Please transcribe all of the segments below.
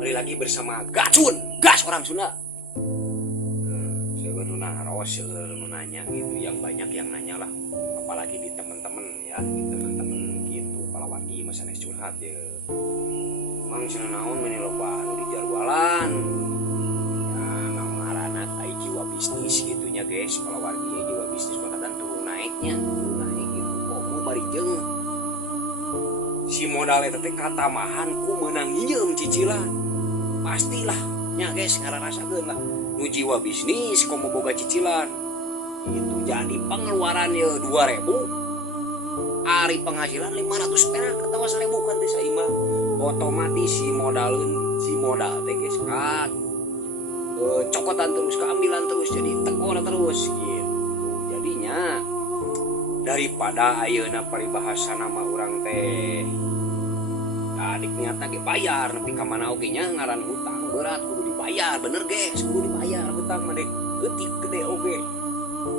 Kembali lagi bersama Gacun, gas orang Sunda. Saya baru naros menanya gitu, yang banyak yang nanya lah, apalagi di teman-teman ya, di teman-teman gitu, palawati masalah curhat ya. Mang cenah naon meni loba anu di jarwalan. Ya ngaranna ai jiwa bisnis gitunya guys, palawati jiwa bisnis makatan turun naiknya, turun naik gitu. Komo bari jeung si modal eta teh katamahan ku meunang ngieum cicilan. Pastilah nya guys ngararasakeun lah nu jiwa bisnis komo boga cicilan itu jadi pengeluaran ya 2.000 ari penghasilan 500 perak atawa 1.000 kan teh saimah otomatis si modal teh guys kan cokotan terus keambilan terus jadi tekor terus gitu jadinya daripada ayeuna paribahasa nama urang teh adik nyata ge bayar nepi ka mana oge nya ngaran hutang berat kudu dibayar bener guys kudu dibayar hutang mah dek leutik gede oge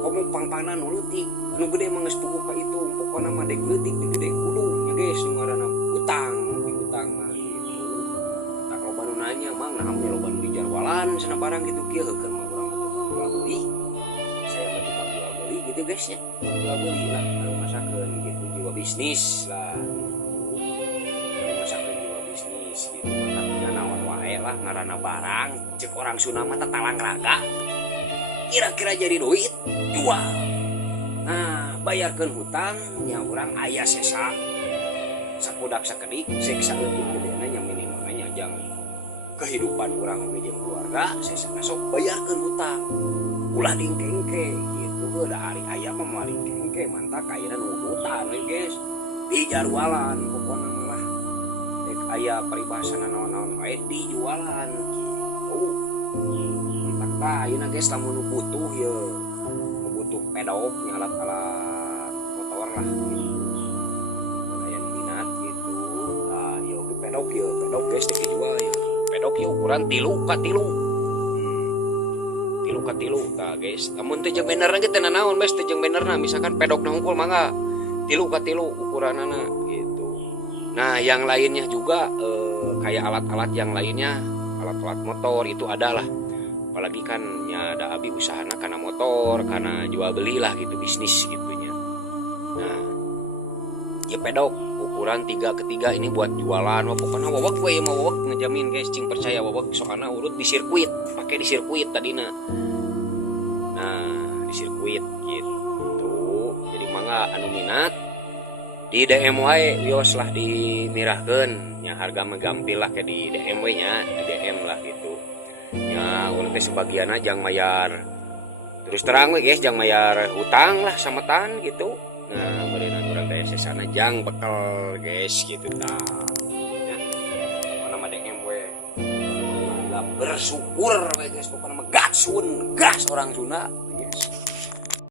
komo pangpanan nu leutik anu gede mah geus puguh ka itu pokona mah dek leutik gede kudu nya guys nu ngaranna hutang mah gitu tak loba nu nanya mang nah ame loba nu di jarwalan cenah barang gitu kieu keur mah urang mah beli saya mah tukang jual beli gitu guys nya jual beli lah anu masakeun gitu jiwa bisnis lah lah ngarana barang cek orang Sunda mah talang raga kira-kira jadi duit jual nah bayarkeun hutang nya urang aya sesa sakudak sakedik seksa leutik gedena nya minimal nya jang kehidupan urang oge jeung keluarga sesa sok bayarkeun hutang ulah dingkengke gitu da ari aya mah moal dingkengke mantak ayeuna nu hutang guys di jarwalan pokona mah dek aya paribahasana naon-naon wae di jualan gitu. Entak tah ayeuna guys lamun butuh ya butuh pedok nya alat-alat motor lah gitu. Mun aya minat gitu. Nah, ya oge pedok guys teh dijual ya. Pedok ya ukuran 3 ka 3. 3 ka 3 tah guys. Amun teh jeung benerna ge teh naon guys teh jeung benerna misalkan pedokna hungkul mangga 3 ka 3 ukuranana gitu. Nah, yang lainnya juga kayak alat-alat yang lainnya, alat-alat motor itu adalah apalagi kan ya ada abi usahana karena motor, karena jual beli lah gitu bisnis gitunya. Nah, ya pedok ukuran 3 ke 3 ini buat jualan. Pokoknya wawak gue ya mau wawak ngejamin guys, cing percaya wawak soalnya urut di sirkuit, pakai di sirkuit tadina. Nah, di sirkuit gitu. Jadi mangga anu minat di DM wae wios lah dimirahkeun nya harga megampil lah ke di DM we nya di DM lah gitu nya ulun teh sebagianna jang mayar terus terang we guys jang mayar hutang lah sametan gitu nah beunang urang teh sesana jang bekal guys gitu tah ya mana mah DM we bersyukur we guys pokona mah gas orang Sunda